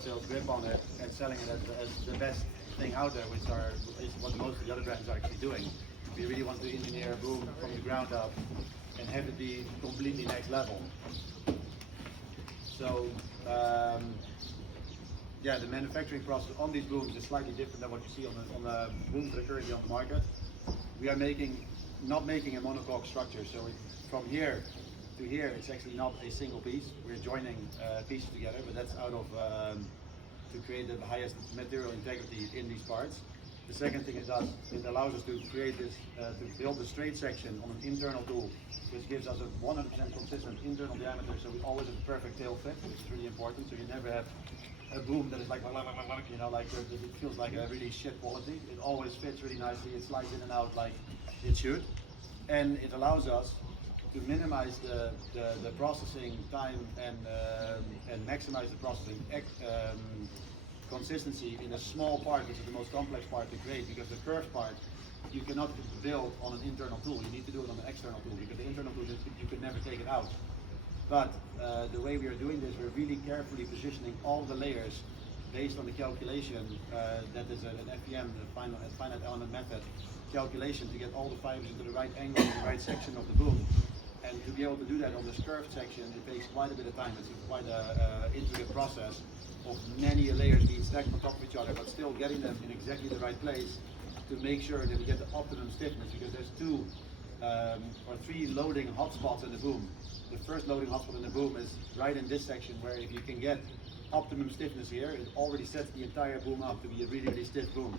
sales grip on it and selling it as the best thing out there, is what most of the other brands are actually doing. We really want to engineer a boom from the ground up and have it be completely next level. So yeah, the manufacturing process on these booms is slightly different than what you see on the booms that are currently on the market. We are not making a monocoque structure, so from here to here it's actually not a single piece. We're joining pieces together, but that's out of to create the highest material integrity in these parts. The second thing it does, it allows us to create this, to build a straight section on an internal tool, which gives us a 100% consistent internal diameter, so we always have a perfect tail fit, which is really important, so you never have a boom that is like, you know, like it feels like a really shit quality. It always fits really nicely, it slides in and out like it should, and it allows us to minimize the processing time and maximize the processing consistency in a small part, which is the most complex part to create, because the curved part you cannot build on an internal tool. You need to do it on an external tool, because the internal tool you could never take it out. But the way we are doing this, we're really carefully positioning all the layers based on the calculation that is an FEM, a finite element method calculation, to get all the fibers into the right angle in the right section of the boom. And to be able to do that on this curved section, it takes quite a bit of time. It's quite an intricate process of many layers being stacked on top of each other, but still getting them in exactly the right place to make sure that we get the optimum stiffness, because there's two or three loading hotspots in the boom. The first loading hotspot in the boom is right in this section, where if you can get optimum stiffness here, it already sets the entire boom up to be a really, really stiff boom.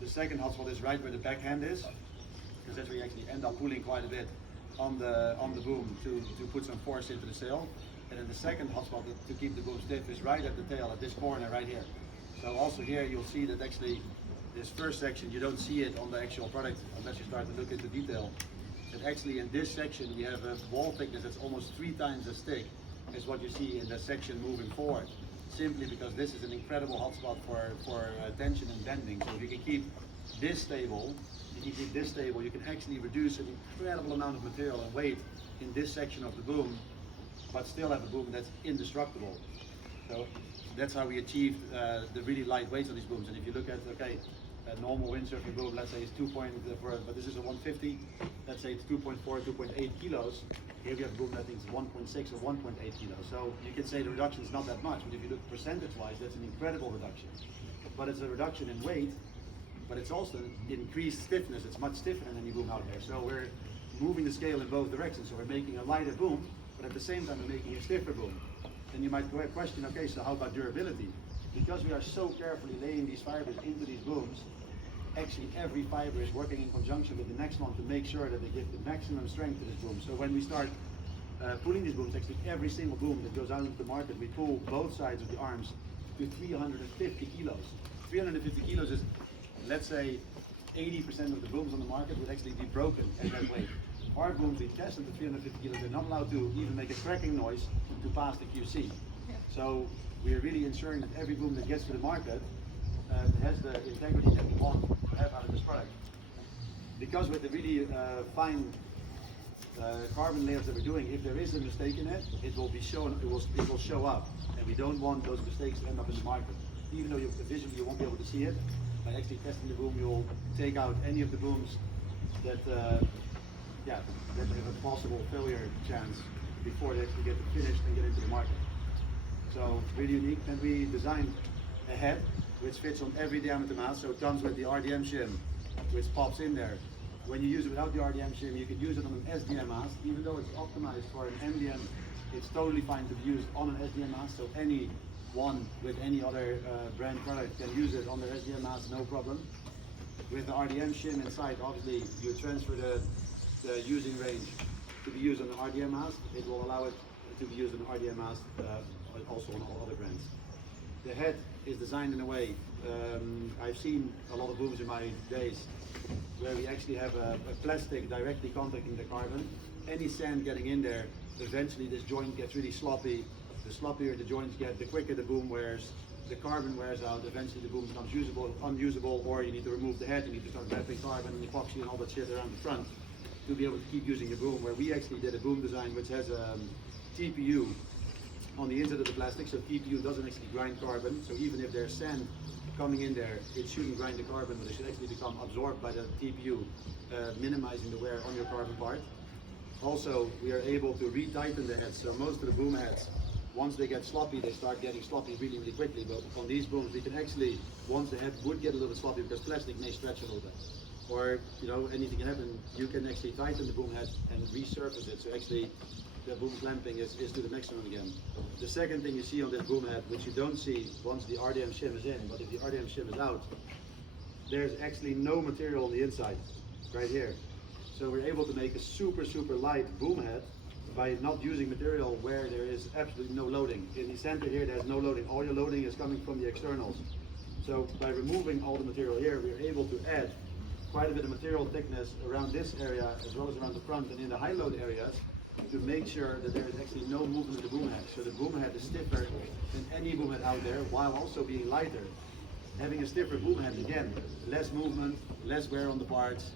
The second hotspot is right where the backhand is, because that's where you actually end up pulling quite a bit on the boom to put some force into the sail. And then the second hotspot to keep the boom stiff is right at the tail, at this corner right here. So also here you'll see that actually this first section, you don't see it on the actual product unless you start to look into detail. That actually in this section we have a wall thickness that's almost 3 times as thick as what you see in the section moving forward. Simply because this is an incredible hotspot for tension and bending. So if you can keep this stable, you can actually reduce an incredible amount of material and weight in this section of the boom, but still have a boom that's indestructible. So that's how we achieved the really light weights on these booms. And if you look at, okay, a normal windsurfing boom, let's say it's but this is a 150, let's say it's 2.4, 2.8 kilos. Here we have a boom that thinks 1.6 or 1.8 kilos. So you could say the reduction is not that much, but if you look percentage-wise, that's an incredible reduction. But it's a reduction in weight, but it's also increased stiffness. It's much stiffer than any boom out there. So we're moving the scale in both directions. So we're making a lighter boom, but at the same time we're making a stiffer boom. And you might question, okay, so how about durability? Because we are so carefully laying these fibers into these booms, actually every fiber is working in conjunction with the next one to make sure that they give the maximum strength to this boom. So when we start pulling these booms, actually every single boom that goes out into the market, we pull both sides of the arms to 350 kilos. 350 kilos is, let's say, 80% of the booms on the market would actually be broken at that weight. Our booms, we test them to 350 kilos. They're not allowed to even make a cracking noise to pass the QC. So we are really ensuring that every boom that gets to the market has the integrity that we want to have out of this product. Because with the really fine carbon layers that we're doing, if there is a mistake in it, it will be shown. It will show up, and we don't want those mistakes to end up in the market. Even though visually you won't be able to see it, by actually testing the boom, you'll take out any of the booms that that have a possible failure chance before they actually get finished and get into the market. So it's really unique. And we designed a head which fits on every diameter mass. So it comes with the RDM shim, which pops in there. When you use it without the RDM shim, you can use it on an SDM mast. Even though it's optimized for an MDM, it's totally fine to be used on an SDM mast. So anyone with any other brand product can use it on their SDM mast, no problem. With the RDM shim inside, obviously you transfer the using range to be used on the RDM mast. It will allow it to be used on the RDM mast, also on all other brands. The head is designed in a way, I've seen a lot of booms in my days where we actually have a plastic directly contacting the carbon. Any sand getting in there, eventually this joint gets really sloppy. The sloppier the joints get, the quicker the boom wears, the carbon wears out, eventually the boom becomes unusable, or you need to remove the head, you need to start wrapping carbon and epoxy and all that shit around the front to be able to keep using the boom. Where we actually did a boom design which has a TPU on the inside of the plastic, so TPU doesn't actually grind carbon. So even if there's sand coming in there, it shouldn't grind the carbon, but it should actually become absorbed by the TPU, minimizing the wear on your carbon part. Also, we are able to retighten the heads. So most of the boom heads, once they get sloppy, they start getting sloppy really, really quickly. But on these booms, we can actually, once the head would get a little bit sloppy, because plastic may stretch a little bit, or anything can happen, you can actually tighten the boom head and resurface it. So actually, the boom clamping is to the maximum again. The second thing you see on this boom head, which you don't see once the RDM shim is in, but if the RDM shim is out, there's actually no material on the inside, right here. So we're able to make a super, super light boom head by not using material where there is absolutely no loading. In the center here, there's no loading. All your loading is coming from the externals. So by removing all the material here, we're able to add quite a bit of material thickness around this area, as well as around the front and in the high load areas, to make sure that there is actually no movement of the boom head. So the boom head is stiffer than any boom head out there, while also being lighter. Having a stiffer boom head, again, less movement, less wear on the parts,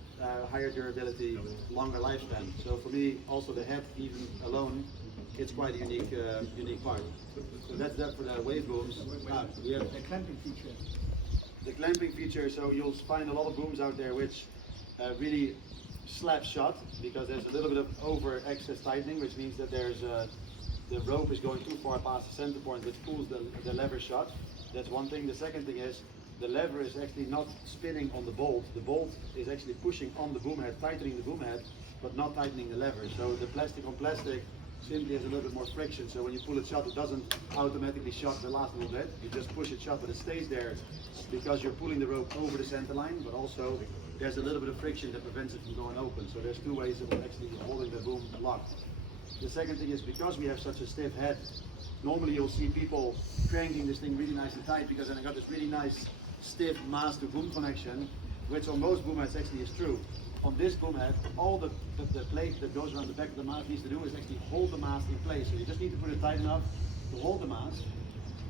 higher durability, longer lifespan. So for me, also the head, even alone, it's quite a unique part. So that's that for the wave booms. We have the clamping feature. The clamping feature, so you'll find a lot of booms out there which really slap shut, because there's a little bit of over excess tightening, which means that there's the rope is going too far past the center point, which pulls the lever shut. That's one thing. The second thing is the lever is actually not spinning on the bolt. The bolt is actually pushing on the boom head, tightening the boom head, but not tightening the lever. So the plastic on plastic simply has a little bit more friction. So when you pull it shut, it doesn't automatically shut the last little bit. You just push it shut, but it stays there because you're pulling the rope over the center line, but also there's a little bit of friction that prevents it from going open. So there's two ways of actually holding the boom locked. The second thing is, because we have such a stiff head, normally you'll see people cranking this thing really nice and tight, because then I got this really nice stiff mast to boom connection, which on most boom heads actually is true. On this boom head, all the plate that goes around the back of the mast needs to do is actually hold the mast in place. So you just need to put it tight enough to hold the mast,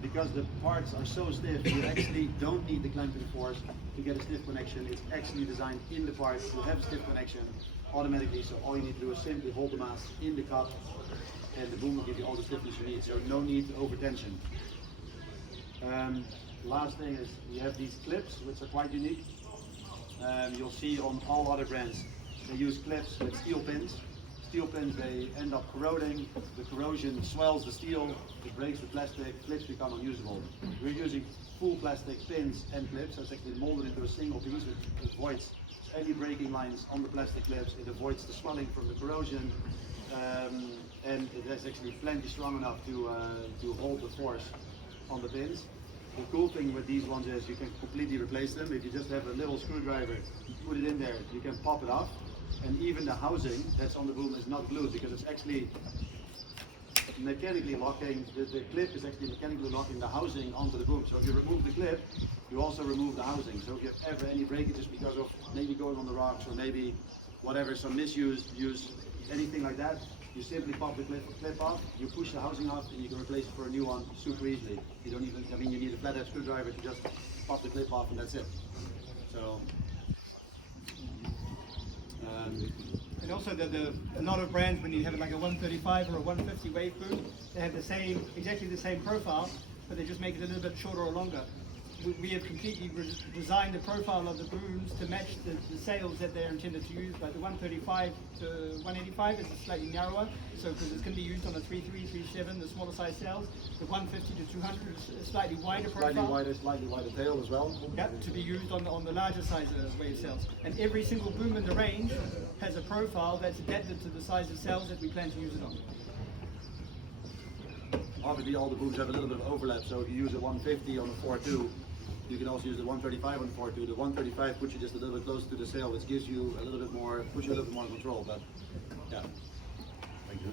because the parts are so stiff, you actually don't need the clamping force to get a stiff connection. It's actually designed in the part to have a stiff connection automatically. So all you need to do is simply hold the mast in the cup, and the boom will give you all the stiffness you need. So no need to over tension. Last thing is, we have these clips, which are quite unique. You'll see on all other brands, they use clips with steel pins. Steel pins, they end up corroding. The corrosion swells the steel, it breaks the plastic, clips become unusable. We're using full plastic pins and clips. That's actually molded into a single piece, which avoids any breaking lines on the plastic clips. It avoids the swelling from the corrosion, and it is actually plenty strong enough to hold the force on the pins. The cool thing with these ones is you can completely replace them. If you just have a little screwdriver, put it in there, you can pop it off. And even the housing that's on the boom is not glued, because it's actually mechanically locking, the clip is actually mechanically locking the housing onto the boom. So if you remove the clip, you also remove the housing. So if you have ever any breakages because of maybe going on the rocks, or maybe whatever, some use anything like that, you simply pop the clip off, you push the housing off, and you can replace it for a new one super easily. You don't even, you need a flathead screwdriver to just pop the clip off, and that's it. So. And also a lot of brands, when you have like a 135 or a 150 wave boom, they have exactly the same profile, but they just make it a little bit shorter or longer. We have completely designed the profile of the booms to match the sails that they're intended to use. Like the 135 to 185 is slightly narrower, so because it's going to be used on a 33, 37, the smaller size sails. The 150 to 200 is a slightly wider profile. Slightly wider tail as well. Yep, to be used on the larger size wave sails. And every single boom in the range has a profile that's adapted to the size of sails that we plan to use it on. Obviously all the booms have a little bit of overlap, so if you use a 150 on a 4.2, you can also use the 135 on the 4.2. The 135 puts you just a little bit closer to the sail, which gives you a little bit more, puts you a little bit more in control. But yeah, thank you.